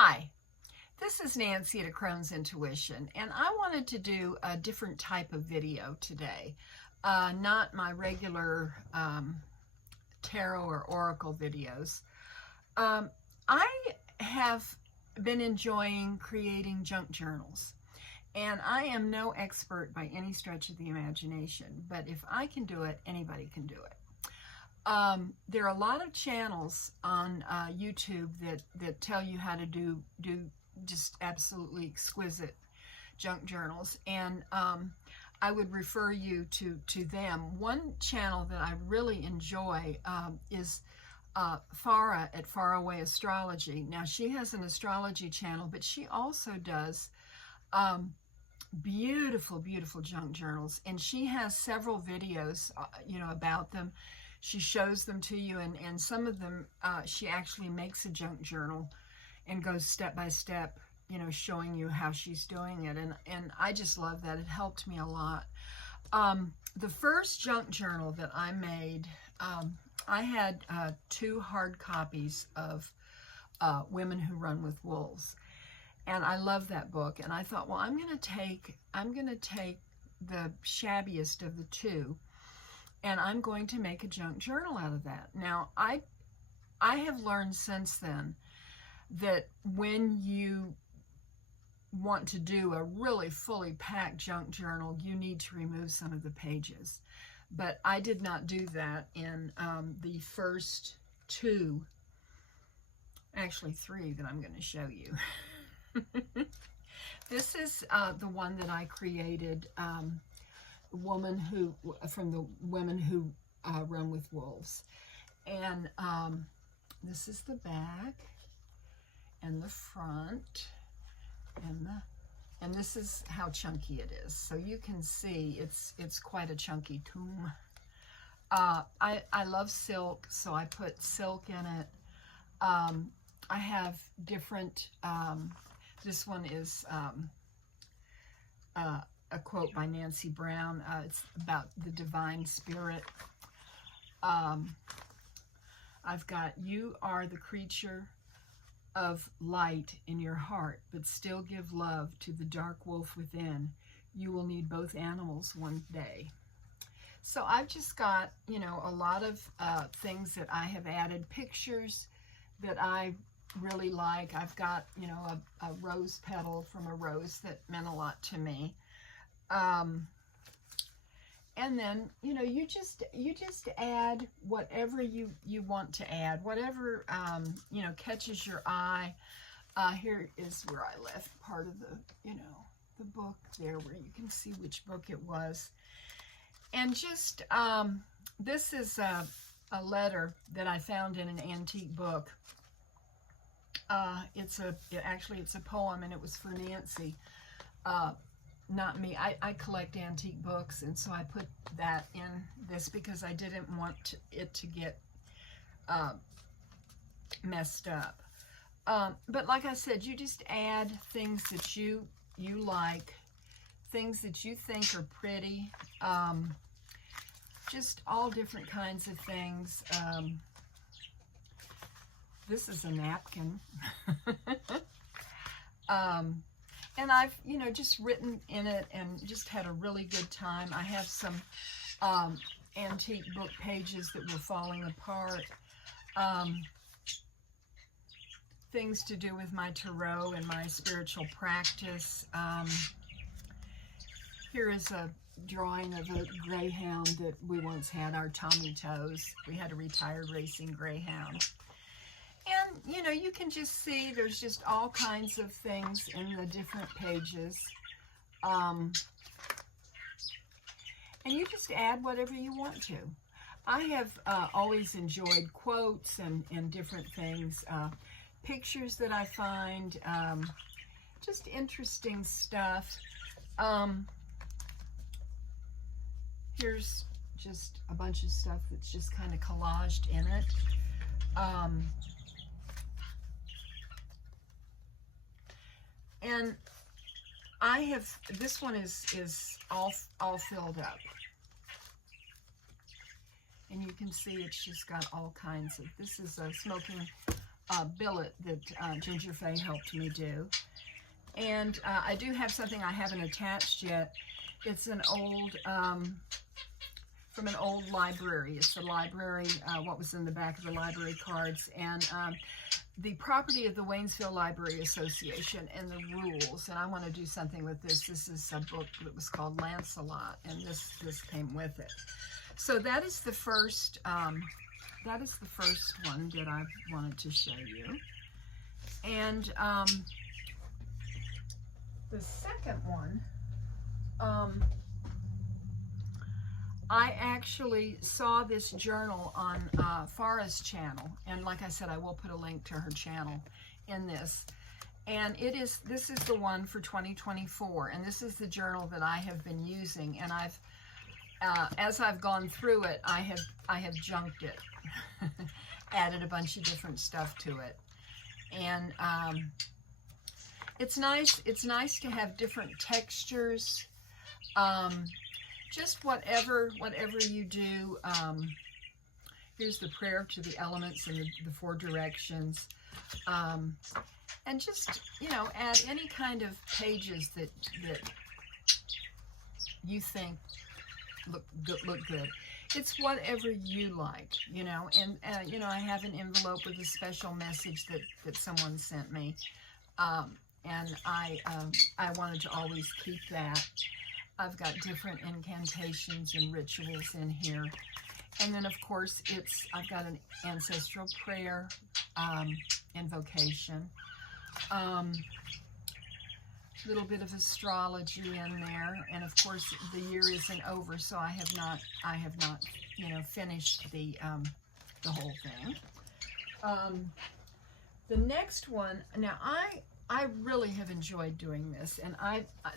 Hi, this is Nancy at A Crone's Intuition, and I wanted to do a different type of video today. Not my regular tarot or oracle videos. I have been enjoying creating junk journals, and I am no expert by any stretch of the imagination, but if I can do it, anybody can do it. There are a lot of channels on YouTube that tell you how to do just absolutely exquisite junk journals, and I would refer you to them. One channel that I really enjoy is Farah at Faraway Astrology. Now, she has an astrology channel, but she also does beautiful junk journals, and she has several videos about them. She shows them to you, and some of them she actually makes a junk journal and goes step by step, showing you how she's doing it, and I just love that. It helped me a lot. The first junk journal that I made, I had 2 hard copies of Women Who Run with Wolves, and I love that book, and I thought, well, I'm gonna take the shabbiest of the 2, and I'm going to make a junk journal out of that. Now, I have learned since then that when you want to do a really fully packed junk journal, you need to remove some of the pages. But I did not do that in the first 2, actually 3 that I'm going to show you. This is the one that I created, from the Women Who Run with Wolves, and this is the back and the front, and this is how chunky it is. So you can see it's quite a chunky tome. I love silk, so I put silk in it. I have different. This one is a quote by Nancy Brown. It's about the divine spirit. I've got, you are the creature of light in your heart, but still give love to the dark wolf within. You will need both animals one day. So I've just got, a lot of things that I have added, pictures that I really like. I've got, a rose petal from a rose that meant a lot to me. And then, you just add whatever you want to add, whatever, catches your eye. Here is where I left part of the, the book there, where you can see which book it was. And just, this is a letter that I found in an antique book. Actually, it's a poem, and it was for Nancy. Not me. I collect antique books, and so I put that in this because I didn't want it to get messed up. But like I said, you just add things that you like, things that you think are pretty, just all different kinds of things. This is a napkin. And I've, just written in it and just had a really good time. I have some antique book pages that were falling apart. Things to do with my tarot and my spiritual practice. Here is a drawing of a greyhound that we once had, our Tommy Toes. We had a retired racing greyhound. And, you can just see there's just all kinds of things in the different pages. And you just add whatever you want to. I have always enjoyed quotes and different things, pictures that I find, just interesting stuff. Here's just a bunch of stuff that's just kind of collaged in it. And I have, this one is all filled up. And you can see it's just got all kinds of, this is a smoking billet that Ginger Faye helped me do. And I do have something I haven't attached yet. It's an old, from an old library. It's the library, what was in the back of the library cards, and the property of the Waynesville Library Association and the rules. And I want to do something with this. This is a book that was called Lancelot, and this came with it. So that is the first one that I wanted to show you. And the second one, I actually saw this journal on Farah's channel, and like I said, I will put a link to her channel in this. And this is the one for 2024, and this is the journal that I have been using. And I've, as I've gone through it, I have junked it, added a bunch of different stuff to it, and it's nice. It's nice to have different textures. Just whatever you do. Here's the prayer to the elements and the 4 directions. And just, you know, add any kind of pages that you think look good. It's whatever you like, you know. And, you know, I have an envelope with a special message that someone sent me. And I wanted to always keep that. I've got different incantations and rituals in here. And then, of course, I've got an ancestral prayer, invocation, little bit of astrology in there. And, of course, the year isn't over, so I have not, you know, finished the whole thing. The next one, now I really have enjoyed doing this, and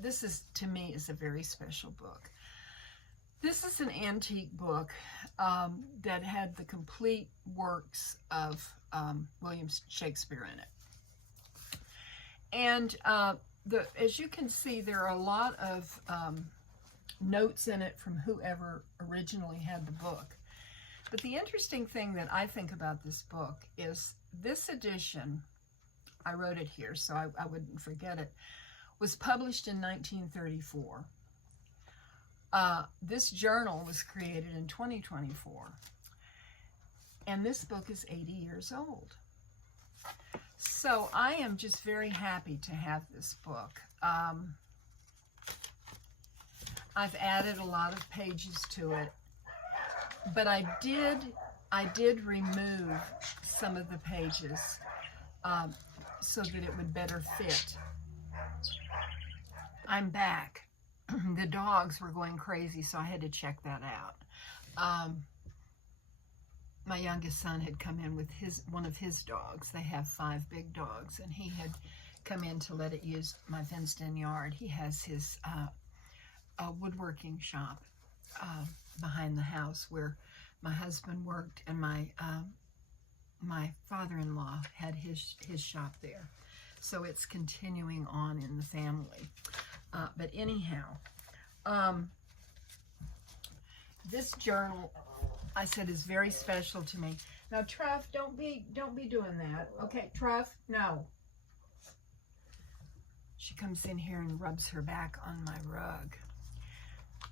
this is, to me, is a very special book. This is an antique book that had the complete works of William Shakespeare in it. And as you can see, there are a lot of notes in it from whoever originally had the book. But the interesting thing that I think about this book is this edition, I wrote it here so I wouldn't forget it, was published in 1934. This journal was created in 2024. And this book is 80 years old. So I am just very happy to have this book. I've added a lot of pages to it, but I did remove some of the pages so that it would better fit. I'm back. The dogs were going crazy, so I had to check that out. My youngest son had come in with one of his dogs. They have 5 big dogs, and he had come in to let it use my fenced-in yard. He has his woodworking shop behind the house where my husband worked, and my father-in-law had his shop there. So it's continuing on in the family. But anyhow, this journal, I said, is very special to me. Now, Trev, don't be doing that. Okay, Trev, no. She comes in here and rubs her back on my rug.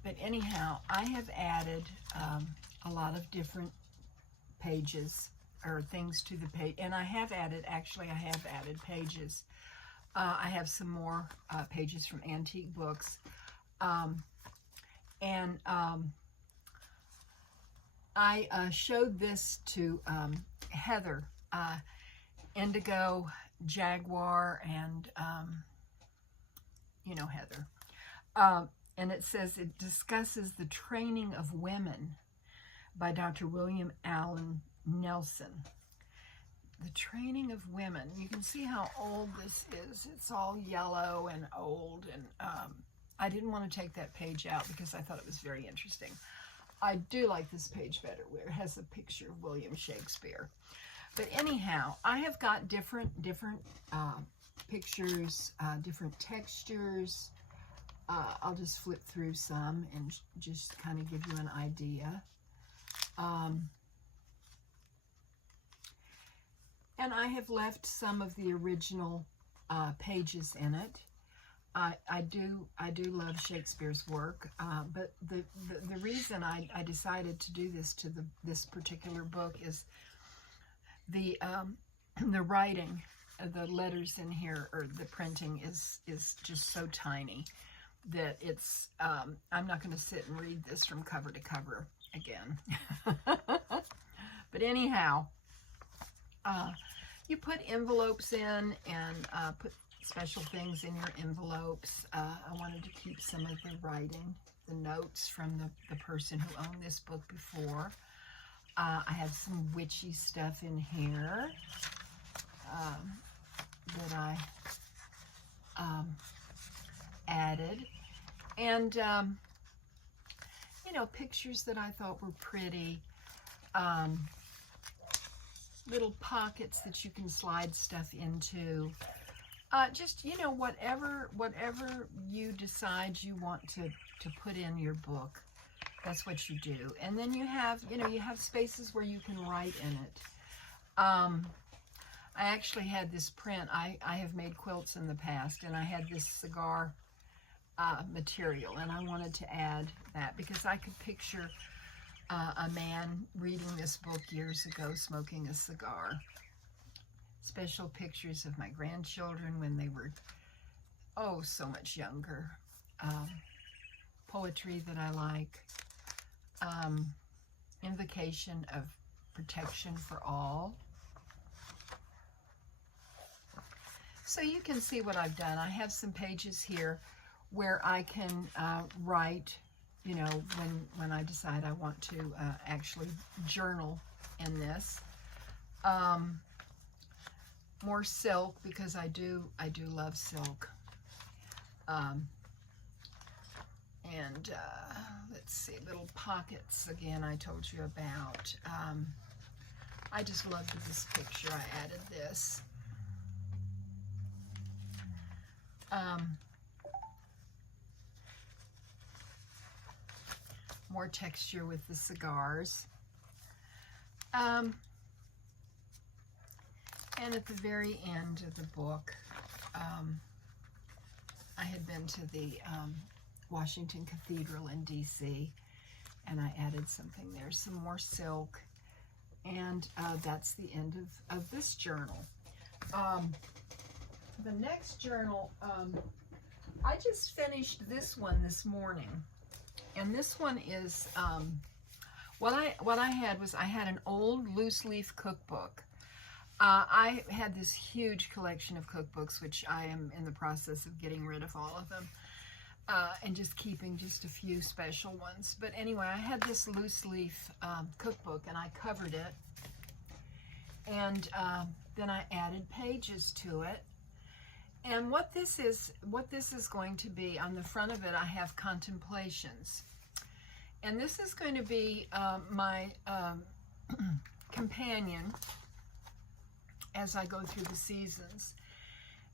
But anyhow, I have added a lot of different pages or things to the page, and I have added pages. I have some more pages from antique books, and I showed this to Heather, Indigo, Jaguar, and you know Heather. And it says it discusses the training of women by Dr. William Allen Nelson. The training of women. You can see how old this is. It's all yellow and old, and I didn't want to take that page out because I thought it was very interesting. I do like this page better where it has a picture of William Shakespeare. But anyhow, I have got different pictures, different textures. I'll just flip through some and just kind of give you an idea. And I have left some of the original pages in it. I do love Shakespeare's work, but the reason I decided to do this to this particular book is the writing, the letters in here, or the printing is just so tiny that it's I'm not going to sit and read this from cover to cover again. But anyhow, you put envelopes in and put special things in your envelopes. I wanted to keep some of the writing, the notes from the person who owned this book before. I have some witchy stuff in here that I added. And, you know, pictures that I thought were pretty. Little pockets that you can slide stuff into. Just, you know, whatever you decide you want to put in your book, that's what you do. And then you have, you know, you have spaces where you can write in it. I actually had this print. I have made quilts in the past, and I had this cigar material, and I wanted to add that because I could picture a man reading this book years ago smoking a cigar. Special pictures of my grandchildren when they were, oh, so much younger. Poetry that I like. Invocation of protection for all. So you can see what I've done. I have some pages here where I can write, you know, when I decide I want to actually journal in this. More silk, because I do love silk. And let's see, little pockets again I told you about. I just loved this picture. I added this. More texture with the cigars. And at the very end of the book, I had been to the Washington Cathedral in DC, and I added something there, some more silk, and that's the end of this journal. The next journal, I just finished this one this morning, and this one is, what I had was I had an old loose leaf cookbook. I had this huge collection of cookbooks, which I am in the process of getting rid of all of them, and just keeping just a few special ones. But anyway, I had this loose leaf cookbook, and I covered it, and then I added pages to it. And what this is going to be, on the front of it, I have contemplations, and this is going to be my companion as I go through the seasons.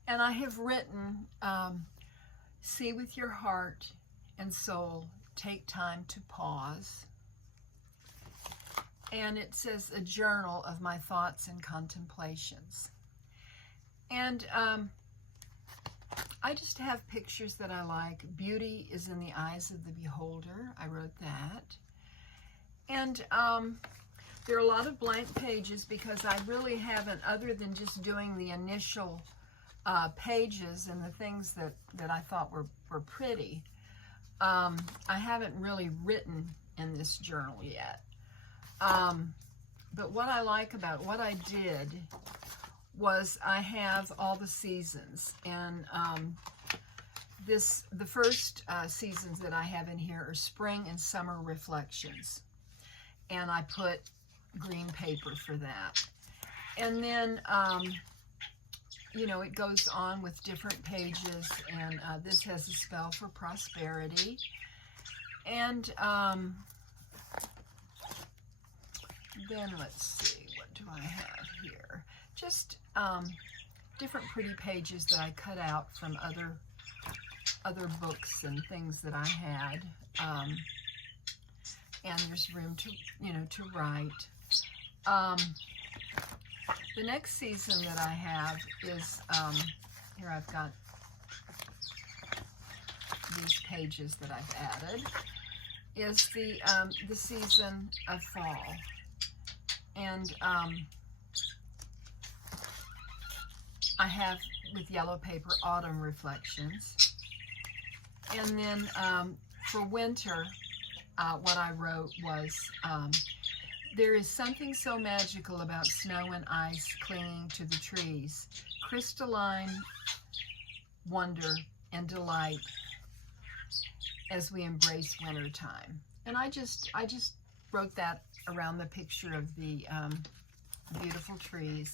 And I have written, see with your heart and soul, take time to pause. And it says, a journal of my thoughts and contemplations. And I just have pictures that I like. Beauty is in the eyes of the beholder. I wrote that. And there are a lot of blank pages because I really haven't, other than just doing the initial pages and the things that I thought were pretty, I haven't really written in this journal yet. But what I like about what I did was I have all the seasons, and the first seasons that I have in here are spring and summer reflections, and I put green paper for that. And then you know, it goes on with different pages, and this has a spell for prosperity. And then let's see, what do I have here? Just different pretty pages that I cut out from other books and things that I had. And there's room to, you know, to write. The next season that I have is, here I've got these pages that I've added, is the season of fall. And I have, with yellow paper, autumn reflections. And then for winter, what I wrote was, there is something so magical about snow and ice clinging to the trees, crystalline wonder and delight as we embrace winter time. And I just wrote that around the picture of the beautiful trees.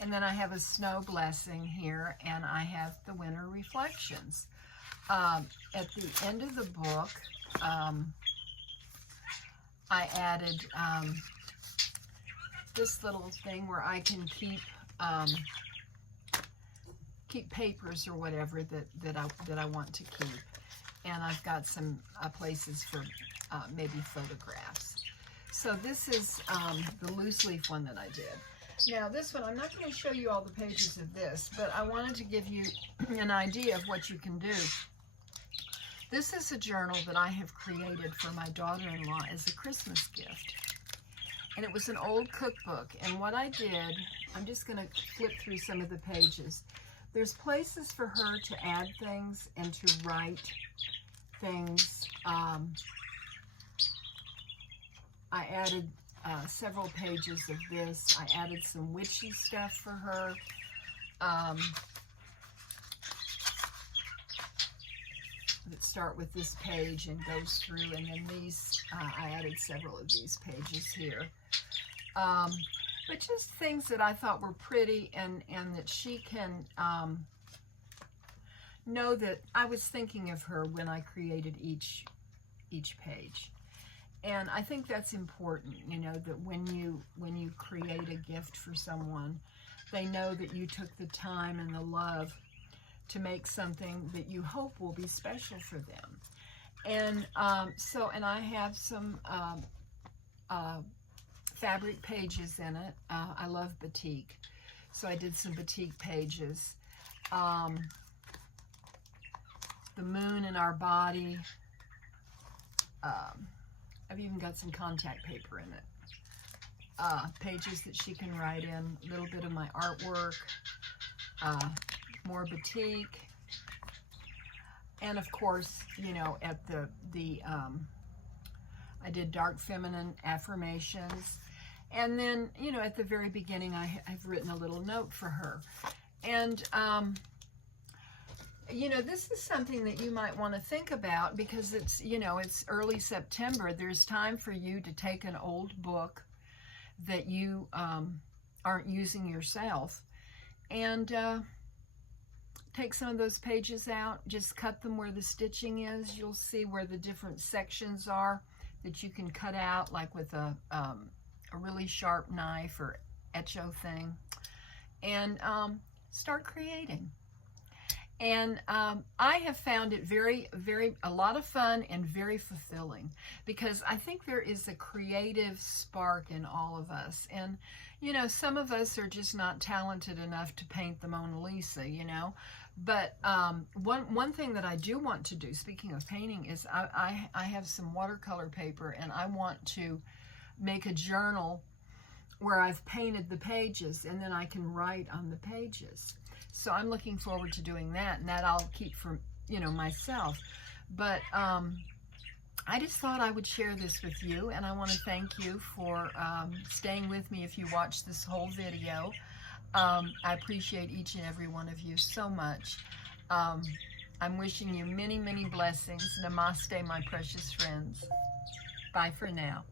And then I have a snow blessing here, and I have the winter reflections. At the end of the book, I added this little thing where I can keep papers or whatever that I want to keep, and I've got some places for maybe photographs. So this is the loose leaf one that I did. Now this one, I'm not going to show you all the pages of this, but I wanted to give you an idea of what you can do. This is a journal that I have created for my daughter-in-law as a Christmas gift. And it was an old cookbook. And what I did, I'm just going to flip through some of the pages. There's places for her to add things and to write things. I added several pages of this. I added some witchy stuff for her. That start with this page and goes through, and then these, I added several of these pages here. But just things that I thought were pretty, and that she can know that I was thinking of her when I created each page. And I think that's important, you know, that when you create a gift for someone, they know that you took the time and the love to make something that you hope will be special for them. And and I have some fabric pages in it. I love batik, so I did some batik pages. The moon in our body. I've even got some contact paper in it. Pages that she can write in, a little bit of my artwork, more batik, and of course, you know, at I did dark feminine affirmations, and then, you know, at the very beginning, I've written a little note for her. And you know, this is something that you might want to think about, because it's, you know, it's early September. There's time for you to take an old book that you aren't using yourself, and take some of those pages out, just cut them where the stitching is. You'll see where the different sections are that you can cut out, like with a really sharp knife or etcho thing, and start creating. And I have found it a lot of fun and very fulfilling, because I think there is a creative spark in all of us. And, you know, some of us are just not talented enough to paint the Mona Lisa, you know. But one thing that I do want to do, speaking of painting, is I have some watercolor paper, and I want to make a journal where I've painted the pages, and then I can write on the pages. So I'm looking forward to doing that, and that I'll keep for, you know, myself. But I just thought I would share this with you, and I want to thank you for staying with me if you watched this whole video. I appreciate each and every one of you so much. I'm wishing you many, many blessings. Namaste, my precious friends. Bye for now.